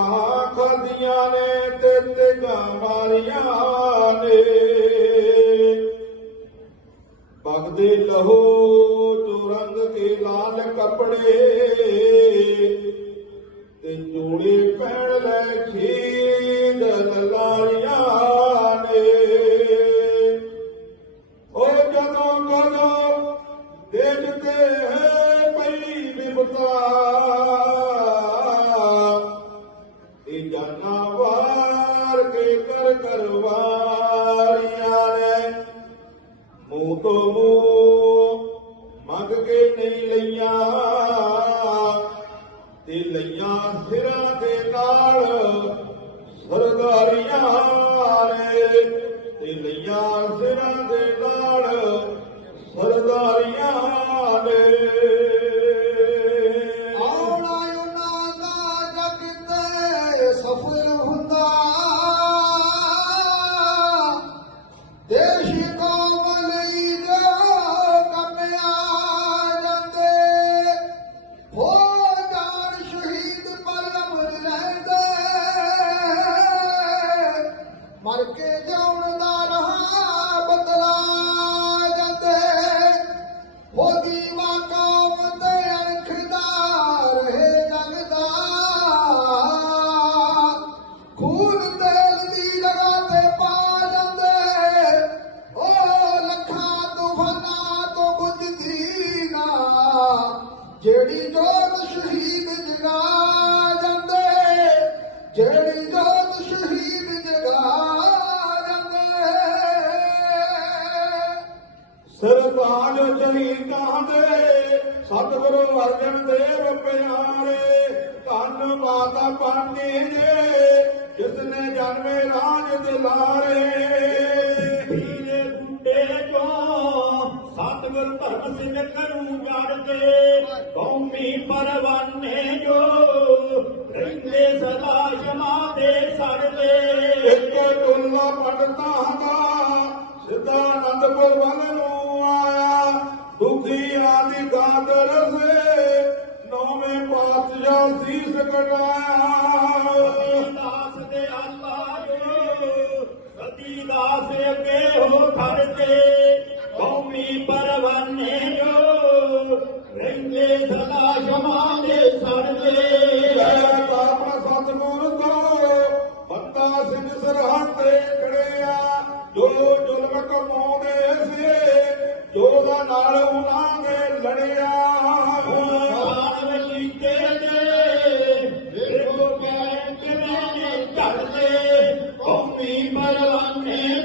ਬਾਹਾਂ ਖੁੱਲਦੀਆਂ ਨੇ ਤੇ ਤਿਗਾ ਮਾਰੀਆਂ ਨੇ। ਵਗਦੇ ਲਹੂ ਤੋਂ ਰੰਗ ਕੇ ਲਾਲ ਕੱਪੜੇ। ਮੰਗ ਕੇ ਨਹੀਂ ਲਈਆਂ। ਤੇ ਲਈਆਂ ਸਿਰਾਂ ਦੇ ਨਾਲ ਸਰਦਾਰੀਆਂ ਨੇ ਤੇ ਲਈਆਂ ਸਿਰਾਂ ਦੇ ਨਾਲ ਕੇ ਜਾਉਣ ਦਾ ਰਹਾ ਬਦਲਾ ਜਾਂਦੇ। ਹੋ ਦੀਵਾ ਕੌਮ ਤੇ ਅਣਖਦਾ ਰਹੇ ਜਗਦਾ। ਖੂਨ ਤੇਲ ਦੀ ਜਗ੍ਹਾ ਤੇ ਪਾ ਜਾਂਦੇ। ਓ ਲੱਖਾਂ ਤੂਫਾਨਾਂ ਤੋਂ ਬੁੱਝਦੀ ਨਾ। ਜਿਹੜੀ ਜੋਤ ਸ਼ਹੀਦ ਜਗਾ ਜਾਂਦੇ, ਜਿਹੜੀ ਸਰਤਾਜ ਦੇ? ਸਤਿਗੁਰੂ ਅਰਜਨ ਦੇਵ ਪਿਆਰੇ, ਧੰਨ ਮਾਤਾ ਪਾਣੀ ਜੇ ਜਿਸ ਨੇ ਜਨਮੇ ਰਾਜ ਦਿਲਾਰੇ ਹੀਰੇ ਗੁੱਡੇ ਤੋਂ ਸਤਿਗੁਰ ਧਰਮ ਸਿੰਘ ਕਰੂ ਗੜਦੇ ਕੌਮੀ ਪਰਵਾਨੇ ਜੋ ਰਹਿੰਦੇ ਸਦਾ ਜਮਾ ਦੇ ਸੜਦੇ ਇੱਕ ਟੋਲਾ ਪੰਡਤਾਂ ਦਾ ਸਿੱਧਾ ਅਨੰਦਪੁਰ ਵੱਲ ਨੂੰ ਦੁਖੀ ਆਦਿ ਗਾਦਰ ਸੇ ਨੌਵੇਂ ਪਾਤਸ਼ਾਹ ਸੀਸ ਕਟਾਇਆ। ਦਾਸ ਦੇ ਅੱਲਾ ਸਤੀ ਦਾਸ ਅੱਗੇ ਹੋ ਖੜਦੇ ਕੌਮੀ ਪਰਵਾਨੇ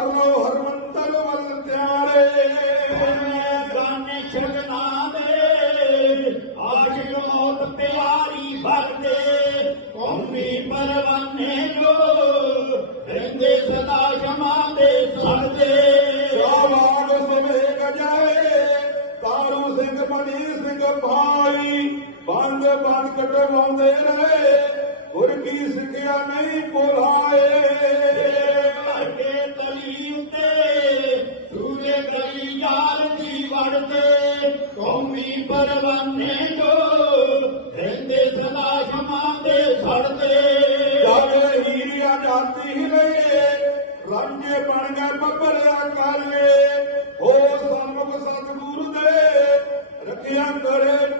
ਕਰ ਹਰਮੰਤਰ ਵੱਲ ਤਿਆਰੇ ਗਾਨੇ ਸ਼ਗਨਾ ਦੇ ਆਸ਼ਿਕ ਮੌਤ ਪਿਆਰੀ ਭਰਦੇ। ਕੌਮੀ ਪਰਵਾਨੇ ਜੋ, ਰਹਿੰਦੇ ਸਦਾ ਜਮਾ ਦੇ ਸੜਦੇ। ਸ਼ਾਬਾਦ ਸਵੇਗ ਜਾਏ ਤਾਰੂ ਸਿੰਘ ਮਣੀ ਸਿੰਘ ਭਾਈ, ਬੰਦ ਬੰਦ ਕਟਵਾਉਂਦੇ ਰਹੇ।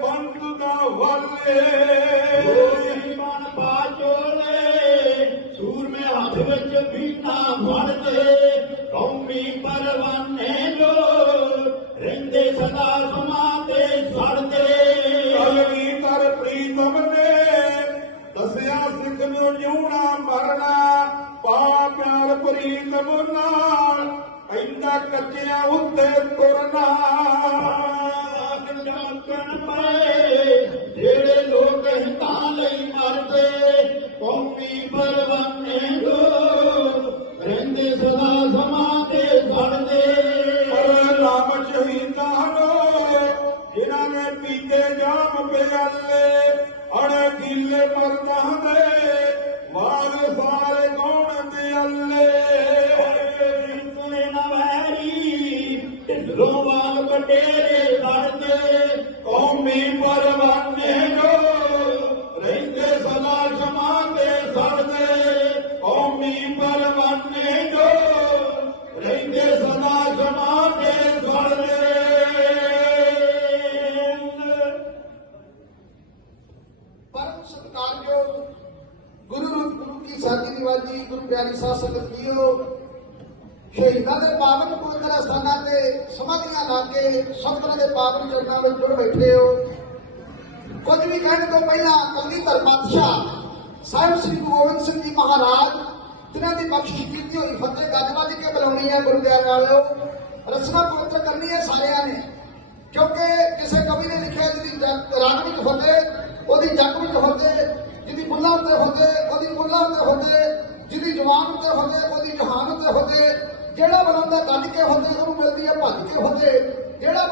ਪੰਥ ਦਾ ਵਾਲੇ ਹੋਈ ਮਨ ਬਾਚੋਲੇ ਸੂਰਮੇ ਹੱਥ ਵਿੱਚ ਬੀਨਾ ਫੜਦੇ ਕੌਮੀ ਪਰਵਾਨੇ ਜੋ ਰਹਿੰਦੇ ਸਦਾ ਸਮਾਂ ਸੜਦੇ ਕਲਗੀ ਕਰ ਪ੍ਰੀਤਮ ਨੇ ਦੱਸਿਆ ਸਿੱਖ ਨੂੰ ਜਿਉਣਾ ਮਰਨਾ ਪਾ ਪਿਆਰ ਪ੍ਰੀਤਮ ਨਾਲ ਇੰਦਾ ਕੱਚਿਆਂ ਉੱਤੇ ਤੁਰਨਾ। ਕੀ ਸਾਜੀ ਨਿਵਾਜੀ ਗੁਰੂ ਪਿਆਰੀ ਸਾਹਿਬ ਸੰਗਤ ਜੀਓ, ਸ਼ਹੀਦਾਂ ਦੇ ਪਾਵਨ ਪਵਿੱਤਰ ਸਥਾਨਾਂ ਤੇ ਸਮਾਧੀਆਂ ਲਾ ਕੇ ਸਤਿਗੁਰਾਂ ਦੇ ਪਾਵਨ ਚਰਨਾਂ ਵਿੱਚ ਜੁੜ ਬੈਠੇ ਹੋ। ਕੁਝ ਵੀ ਕਹਿਣ ਤੋਂ ਪਹਿਲਾਂ ਕੰਦੀ ਧਰਮਾਤਸ਼ਾਹ ਸਾਹਿਬ ਸ੍ਰੀ ਗੁਰੂ ਗੋਬਿੰਦ ਸਿੰਘ ਜੀ ਮਹਾਰਾਜ, ਜਿਨ੍ਹਾਂ ਦੀ ਬਖਸ਼ਿਸ਼ ਕੀਤੀ ਹੋਈ ਫਤਿਹ ਗੱਜਵਾਲੀ ਕੇ ਬੁਲਾਉਣੀ ਹੈ ਗੁਰੂ ਪਿਆਰ ਵਾਲਿਓ ਰਸਮਾਂ ਪਵਿੱਤਰ ਕਰਨੀ ਹੈ ਸਾਰਿਆਂ ਨੇ। ਕਿਉਂਕਿ ਕਿਸੇ ਕਵੀ ਨੇ ਲਿਖਿਆ ਜਿਹਦੀ ਜਗ- ਰੰਗ ਵਿੱਚ ਫਤਿਹ ਉਹਦੀ ਜੱਗ ਵਿੱਚ ਫਤਿਹ ਜਿਹਦੀ ਬੁੱਲਾਂ ਉੱਤੇ ਫਤਿਹ ਉਹਦੀ ਬੁੱਲਾਂ ਉੱਤੇ ਜਿਹਦੀ ਜਵਾਨ ਤੇ ਹੁੰਦੇ, ਉਹਦੀ ਜਹਾਨ ਤੇ ਹੁੰਦੇ, ਜਿਹੜਾ ਬੁਲਾਉਂਦਾ ਕੱਢ ਕੇ ਹੁੰਦੇ, ਉਹਨੂੰ ਮਿਲਦੀ ਹੈ ਭੱਜ ਕੇ ਹੁੰਦੇ, ਜਿਹੜਾ